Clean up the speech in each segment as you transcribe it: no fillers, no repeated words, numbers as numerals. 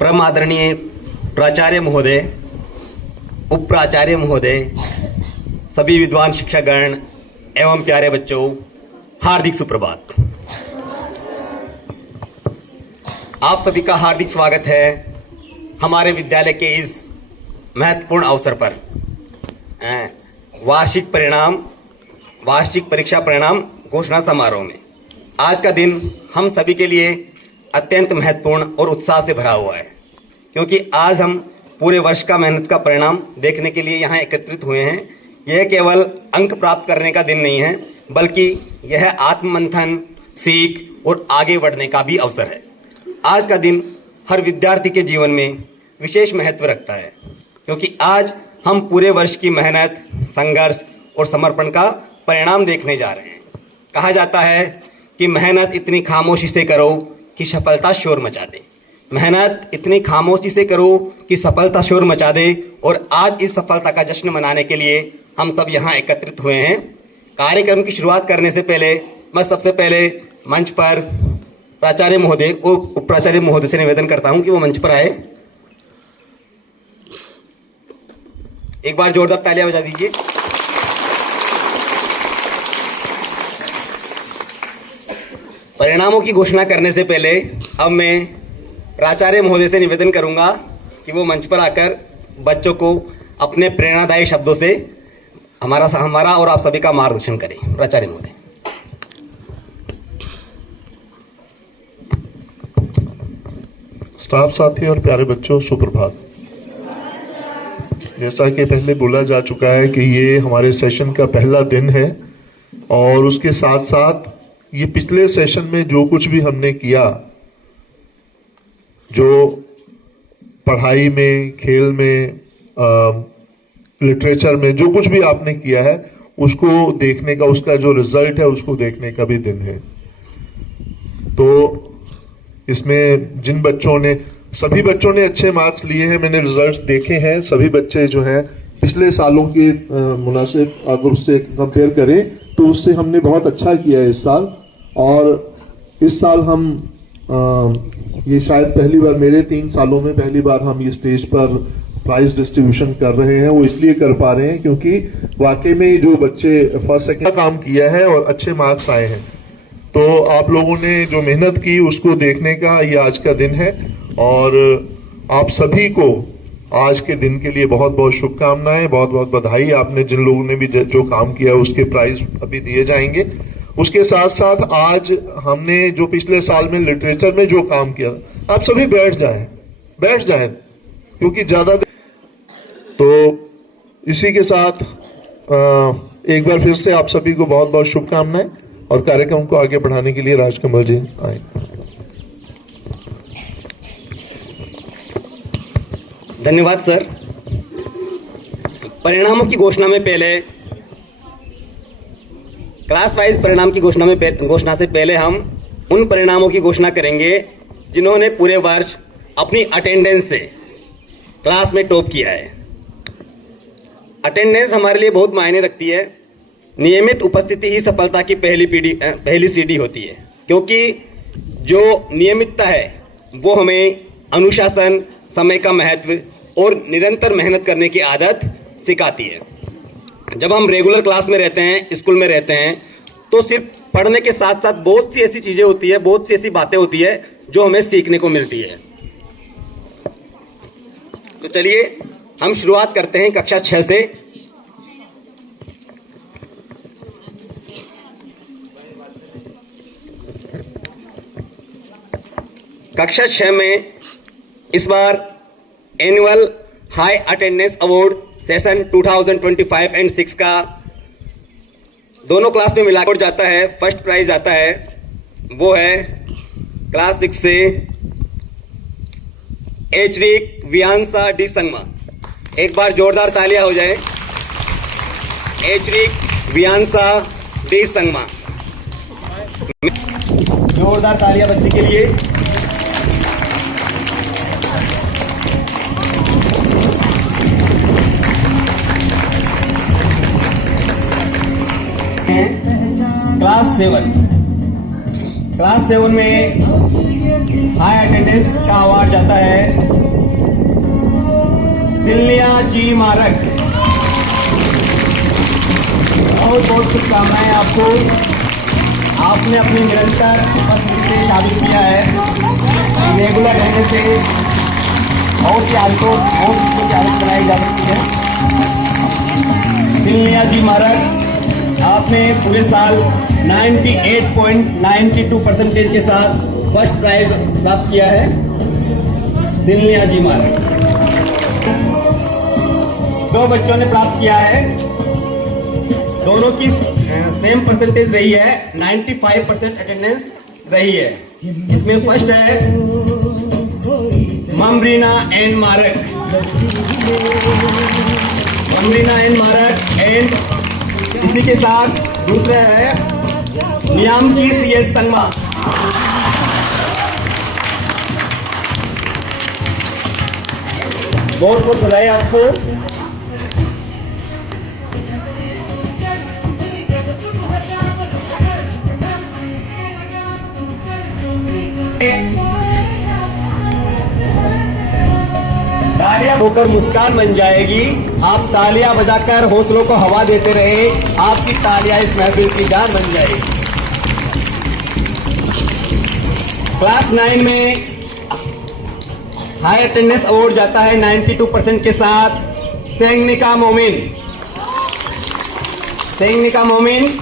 परम आदरणीय प्राचार्य महोदय, उप प्राचार्य महोदय, सभी विद्वान शिक्षकगण एवं प्यारे बच्चों, हार्दिक सुप्रभात। आप सभी का हार्दिक स्वागत है हमारे विद्यालय के इस महत्वपूर्ण अवसर पर। वार्षिक परीक्षा परिणाम घोषणा समारोह में आज का दिन हम सभी के लिए अत्यंत महत्वपूर्ण और उत्साह से भरा हुआ है, क्योंकि आज हम पूरे वर्ष का मेहनत का परिणाम देखने के लिए यहाँ एकत्रित हुए हैं। यह केवल अंक प्राप्त करने का दिन नहीं है, बल्कि यह आत्ममंथन, सीख और आगे बढ़ने का भी अवसर है। आज का दिन हर विद्यार्थी के जीवन में विशेष महत्व रखता है, क्योंकि आज हम पूरे वर्ष की मेहनत, संघर्ष और समर्पण का परिणाम देखने जा रहे हैं। कहा जाता है कि मेहनत इतनी खामोशी से करो कि सफलता शोर मचा दे। मेहनत इतनी खामोशी से करो कि सफलता शोर मचा दे। और आज इस सफलता का जश्न मनाने के लिए हम सब यहाँ एकत्रित हुए हैं। कार्यक्रम की शुरुआत करने से पहले मैं सबसे पहले मंच पर प्राचार्य महोदय और उप प्राचार्य महोदय से निवेदन करता हूं कि वो मंच पर आए। एक बार जोरदार तालियां बजा दीजिए। परिणामों की घोषणा करने से पहले अब मैं प्राचार्य महोदय से निवेदन करूंगा कि वो मंच पर आकर बच्चों को अपने प्रेरणादायी शब्दों से हमारा और आप सभी का मार्गदर्शन करें। प्राचार्य महोदय। स्टाफ साथी और प्यारे बच्चों, सुप्रभात। जैसा कि पहले बोला जा चुका है कि ये हमारे सेशन का पहला दिन है, और उसके साथ साथ ये पिछले सेशन में जो कुछ भी हमने किया, जो पढ़ाई में, खेल में, लिटरेचर में जो कुछ भी आपने किया है, उसको देखने का, उसका जो रिजल्ट है उसको देखने का भी दिन है। तो इसमें जिन बच्चों ने, सभी बच्चों ने अच्छे मार्क्स लिए हैं, मैंने रिजल्ट्स देखे हैं। सभी बच्चे जो हैं पिछले सालों के मुनासिब अगर उससे कंपेयर करें तो उससे हमने बहुत अच्छा किया है इस साल। और इस साल हम ये शायद पहली बार, मेरे 3 सालों में पहली बार हम ये स्टेज पर प्राइज डिस्ट्रीब्यूशन कर रहे हैं। वो इसलिए कर पा रहे हैं क्योंकि वाकई में जो बच्चे फर्स्ट सेकंड काम किया है और अच्छे मार्क्स आए हैं। तो आप लोगों ने जो मेहनत की उसको देखने का ये आज का दिन है, और आप सभी को आज के दिन के लिए बहुत बहुत शुभकामनाएं, बहुत बहुत बधाई। आपने जिन लोगों ने भी जो काम किया उसके प्राइज अभी दिए जाएंगे। उसके साथ साथ आज हमने जो पिछले साल में लिटरेचर में जो काम किया, आप सभी बैठ जाएं क्योंकि ज्यादा। तो इसी के साथ एक बार फिर से आप सभी को बहुत बहुत शुभकामनाएं, और कार्यक्रम को आगे बढ़ाने के लिए राजकमल जी आए। धन्यवाद सर। परिणामों की घोषणा में पहले, क्लास वाइज परिणाम की घोषणा से पहले हम उन परिणामों की घोषणा करेंगे जिन्होंने पूरे वर्ष अपनी अटेंडेंस से क्लास में टॉप किया है। अटेंडेंस हमारे लिए बहुत मायने रखती है। नियमित उपस्थिति ही सफलता की पहली सीढ़ी होती है, क्योंकि जो नियमितता है वो हमें अनुशासन, समय का महत्व और निरंतर मेहनत करने की आदत सिखाती है। जब हम रेगुलर क्लास में रहते हैं, स्कूल में रहते हैं, तो सिर्फ पढ़ने के साथ साथ बहुत सी ऐसी चीजें होती है, बहुत सी ऐसी बातें होती है जो हमें सीखने को मिलती है। तो चलिए हम शुरुआत करते हैं कक्षा 6 से। कक्षा 6 में इस बार annual high attendance award session 2025 and 6 का दोनों क्लास में मिलाकर जाता है। फर्स्ट प्राइज आता है, वो है क्लास 6 से एचरिक वियांसा डी संगमा। एक बार जोरदार तालियां हो जाए। एचरिक वियांसा डी संगमा। जोरदार तालियां बच्चे के लिए। क्लास 7 में हाई अटेंडेंस का अवार्ड जाता है सिल्लिया जी मारक। बहुत बहुत शुभकामनाएं आपको। आपने अपनी निरंतर उपस्थिति से साबित किया है, रेगुलर रहने से बहुत सी आदतों की आदत बनाई जा सकती है। सिल्लिया जी मारक, आपने पूरे साल 98.92% के साथ फर्स्ट प्राइज प्राप्त किया है। सिल्लिया जी मारक। 2 बच्चों ने प्राप्त किया है, दोनों की सेम परसेंटेज रही है, 95% अटेंडेंस रही है। इसमें फर्स्ट है ममरीना एंड मारक। ममरीना एंड मारक। एंड इसी के साथ दूसरा है नियामची CS संगमा। बहुत बहुत बधाई आपको। तालियां होकर मुस्कान बन जाएगी। आप तालियां बजाकर हौसलों को हवा देते रहे, आपकी तालियां इस महफिल की जान बन जाएगी। क्लास 9 में हाई अटेंडेंस अवार्ड जाता है 92% के साथ सेंगनिका मोमिन। सेंगनिका मोमिन।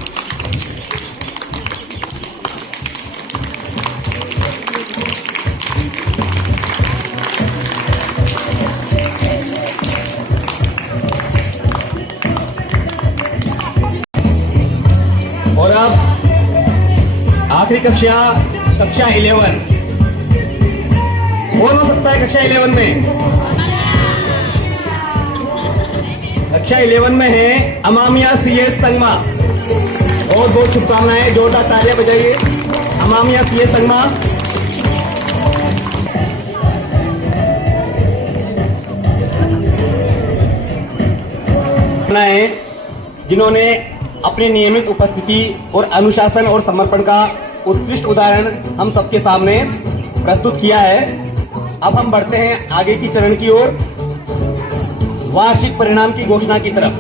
और अब आखिरी कक्षा 11। कौन हो सकता है कक्षा 11 में? कक्षा 11 में है अमामिया CS संगमा। बहुत बहुत शुभकामनाएं, जोरदार तालियां बजाइए अमामिया CS संगमा। जिन्होंने अपनी नियमित उपस्थिति और अनुशासन और समर्पण का उत्कृष्ट उदाहरण हम सबके सामने प्रस्तुत किया है। अब हम बढ़ते हैं आगे की चरण की ओर, वार्षिक परिणाम की घोषणा की तरफ।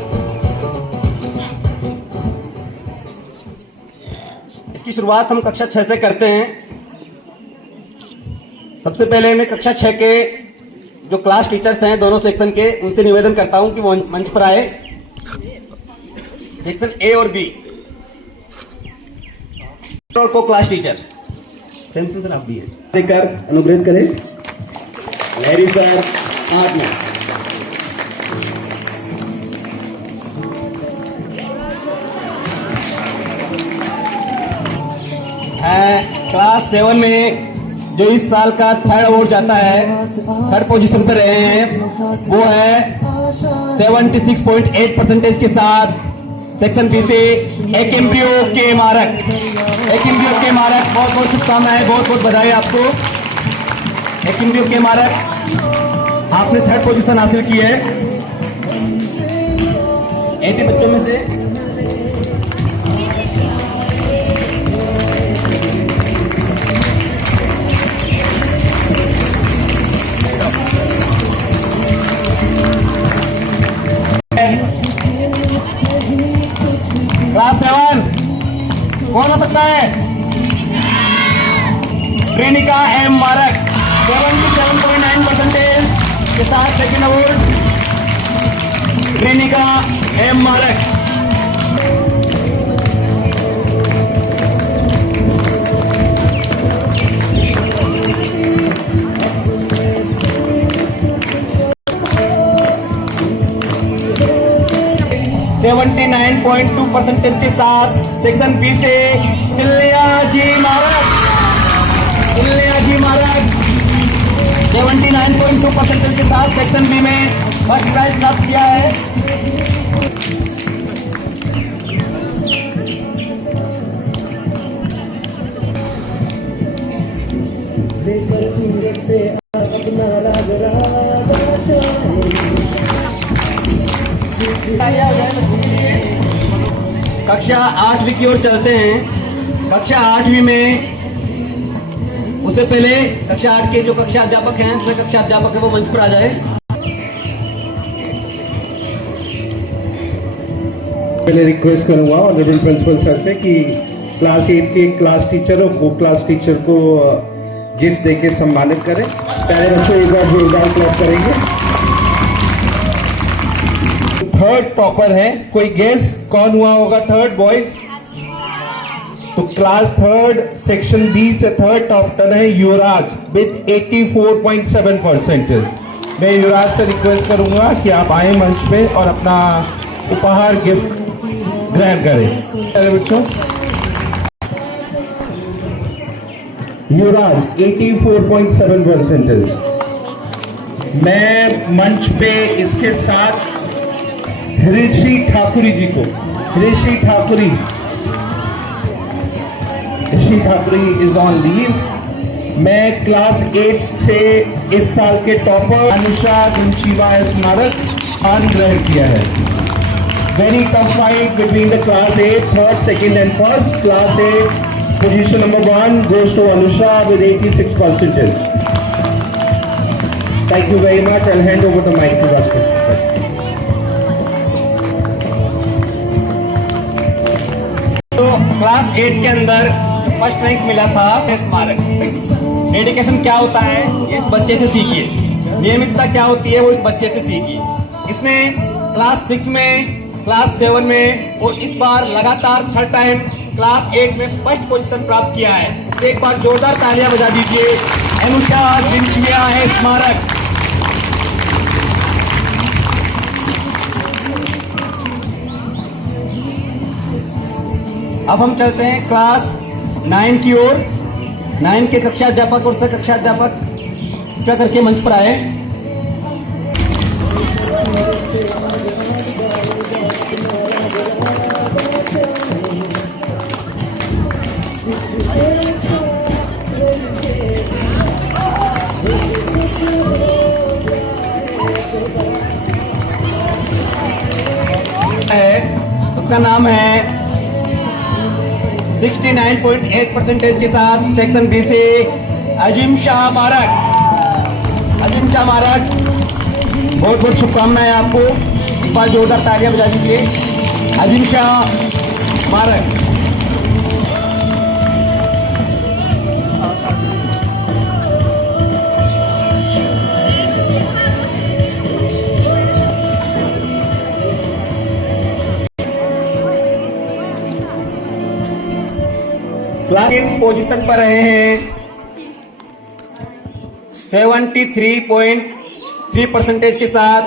इसकी शुरुआत हम कक्षा 6 से करते हैं। सबसे पहले मैं कक्षा 6 के जो क्लास टीचर्स हैं दोनों सेक्शन के, उनसे निवेदन करता हूं कि वो मंच पर आए। सेक्शन A और B को क्लास टीचर सर आप भी देकर अनुग्रहित करें। लहरी सर 8 में। क्लास 7 में जो इस साल का 3rd अवार्ड जाता है, 3rd पोजीशन पर रहे हैं, वो है 76.8% के साथ सेक्शन B से एकम्पियो के मारक। एकम्पियो के मारक, बहुत बहुत शुभकामनाएं, बहुत बहुत बधाई आपको। एकम्पियो के मारक, आपने 3rd पोजीशन हासिल की है। 80 बच्चों में से 7 कौन हो सकता है? ट्रेनिका M मारक 77.9% के साथ सेकंड अवार्ड। ट्रेनिका M मारक। %79.2% के साथ सेक्शन B से सिल्लिया जी मारक। सिल्लिया जी मारक 79.2% के साथ सेक्शन B में फर्स्ट प्राइज प्राप्त किया है। कक्षा 8वीं की ओर चलते हैं। कक्षा 8वीं में उससे पहले कक्षा 8 के जो कक्षा अध्यापक हैं, सह कक्षा अध्यापक है, वो मंच पर आ जाए। पहले रिक्वेस्ट करूंगा ऑनरेबल प्रिंसिपल सर से कि क्लास 8 के क्लास टीचर और को क्लास टीचर को गिफ्ट देके सम्मानित करें। पहले बच्चों एक बार जोरदार क्लैप करेंगे। थर्ड टॉपर है, कोई गेस कौन हुआ होगा थर्ड बॉयज? तो क्लास थर्ड सेक्शन बी से थर्ड टॉपर है युवराज विद 84.7%। मैं युवराज से रिक्वेस्ट करूंगा कि आप आए मंच पे और अपना उपहार गिफ्ट ग्रहण करें। अरे बच्चों, युवराज 84.7%। मैं मंच पे इसके साथ ऋषि ठाकुरी जी को, ऋषि ठाकुरी इज ऑन लीव। मैं क्लास 8 से इस साल के टॉपर अनुषा गुंशीवा स्मारक मान ग्रहण किया है। Very tough fight between the class 8 third second and first. Class 8 position number 1 goes to Anusha with 86%. Thank you very much. I'll hand over the mic to Rashmi. तो क्लास 8 के अंदर फर्स्ट रैंक मिला था स्मारक। Dedication क्या होता है ये इस बच्चे से सीखिए, नियमितता क्या होती है वो इस बच्चे से सीखिए। इसने क्लास 6 में, क्लास 7 में और इस बार लगातार थर्ड टाइम क्लास 8 में फर्स्ट पोजीशन प्राप्त किया है। इससे एक बार जोरदार तालियां बजा दीजिए। अनुषा गुंशीवा है स्मारक। अब हम चलते हैं क्लास 9 की ओर। 9 के कक्षा अध्यापक और सह कक्षा अध्यापक कृपया करके मंच पर आए। उसका नाम है 69.8% के साथ सेक्शन बी से अजीम शाह मारक। अजीम शाह मारक, बहुत बहुत शुभकामनाएं आपको। एक बार जोरदार तालियां बजा दीजिए। अजीम शाह मारक। क्लास पोजीशन पर रहे हैं 73.3% के साथ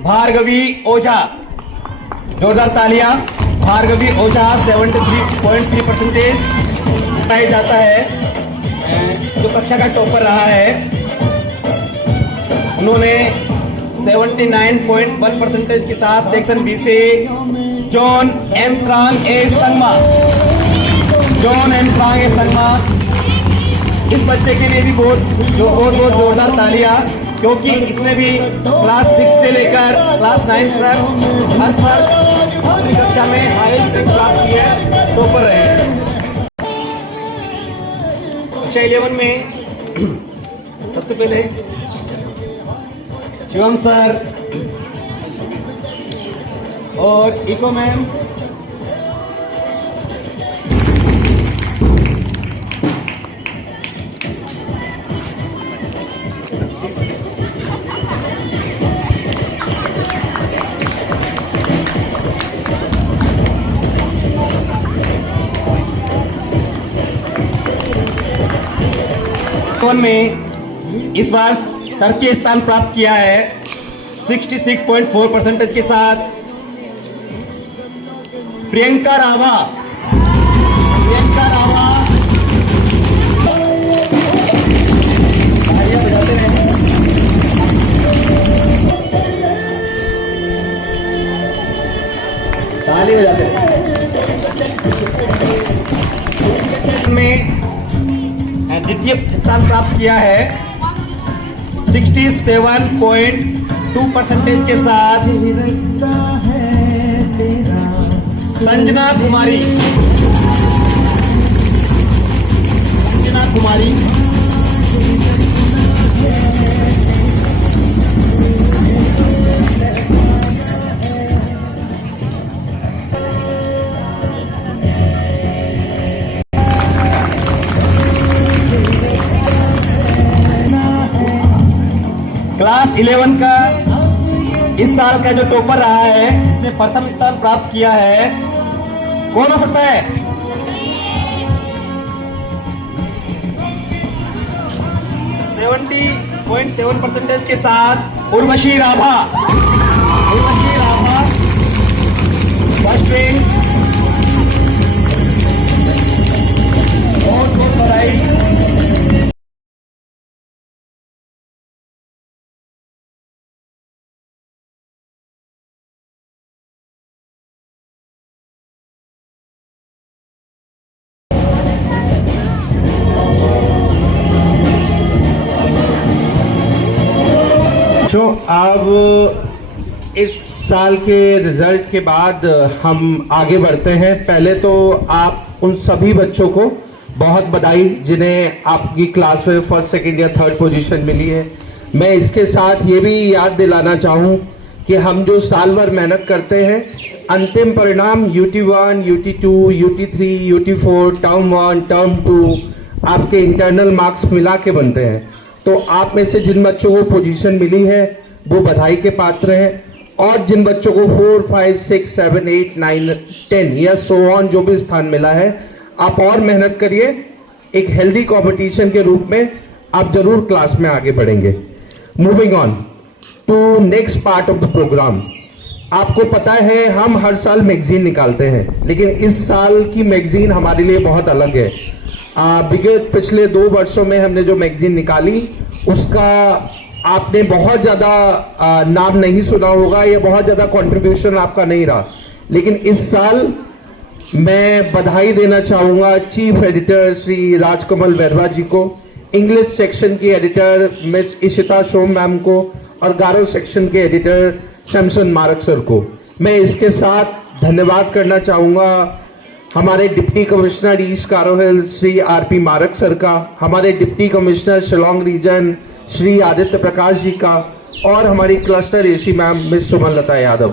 भार्गवी ओझा। जोरदार तालियां। भार्गवी ओझा 73.3% बताया जाता है। जो कक्षा का टॉपर रहा है उन्होंने 79.1% के साथ सेक्शन बी से जॉन एम त्रांग ए संगमा। जॉन एम त्रांग ए संगमा। इस बच्चे के लिए भी बहुत जोरदार तालियां, क्योंकि इसने भी क्लास 6 से लेकर क्लास 9 तक हर साल अपनी कक्षा में हाईएस्ट रैंक प्राप्त किया है, टॉपर रहे हैं। कक्षा 11 में सबसे पहले शिवम सर और इको मैम। में इस बार तृतीय स्थान प्राप्त किया है 66.4% के साथ प्रियंका रावा। प्रियंका रावा बजाते रहे। ताली बजाते रहे। में द्वितीय स्थान प्राप्त किया है 67.2% के साथ संजना कुमारी। रंजना कुमारी। क्लास 11 का इस साल का जो टॉपर रहा है, इसने प्रथम स्थान प्राप्त किया है, कौन हो सकता है? 70.7% के साथ उर्वशी राभा। Urvashi Rabha first rank. बहुत बहुत बधाई। तो अब इस साल के रिजल्ट के बाद हम आगे बढ़ते हैं। पहले तो आप उन सभी बच्चों को बहुत बधाई जिन्हें आपकी क्लास में फर्स्ट, सेकंड या थर्ड पोजीशन मिली है। मैं इसके साथ ये भी याद दिलाना चाहूँ कि हम जो साल भर मेहनत करते हैं, अंतिम परिणाम UT1, UT2, UT3, UT4, term 1, term 2 आपके इंटरनल मार्क्स मिला के बनते हैं। तो आप में से जिन बच्चों को पोजीशन मिली है वो बधाई के पात्र हैं, और जिन बच्चों को 4, 5, 6, 7, 8, 9, 10 या सो ऑन जो भी स्थान मिला है, आप और मेहनत करिए। एक हेल्दी कंपटीशन के रूप में आप जरूर क्लास में आगे बढ़ेंगे। Moving on to next part of the program. आपको पता है हम हर साल मैगजीन निकालते हैं, लेकिन इस साल की मैगजीन हमारे लिए बहुत अलग है। विगत पिछले 2 वर्षों में हमने जो मैगजीन निकाली उसका आपने बहुत ज्यादा नाम नहीं सुना होगा या बहुत ज्यादा कंट्रीब्यूशन आपका नहीं रहा, लेकिन इस साल मैं बधाई देना चाहूंगा चीफ एडिटर श्री राजकमल वैरवा जी को, इंग्लिश सेक्शन की एडिटर मिस इशिता सोम मैम को, और गारो सेक्शन के एडिटर शमसन मारक सर को। मैं इसके साथ धन्यवाद करना चाहूंगा हमारे deputy commissioner east Garo hill Shri RP Marak sir का, हमारे deputy commissioner Shillong region Shri Aditya Prakash ji का, और हमारी cluster AC ma'am miss Suman Lata Yadav.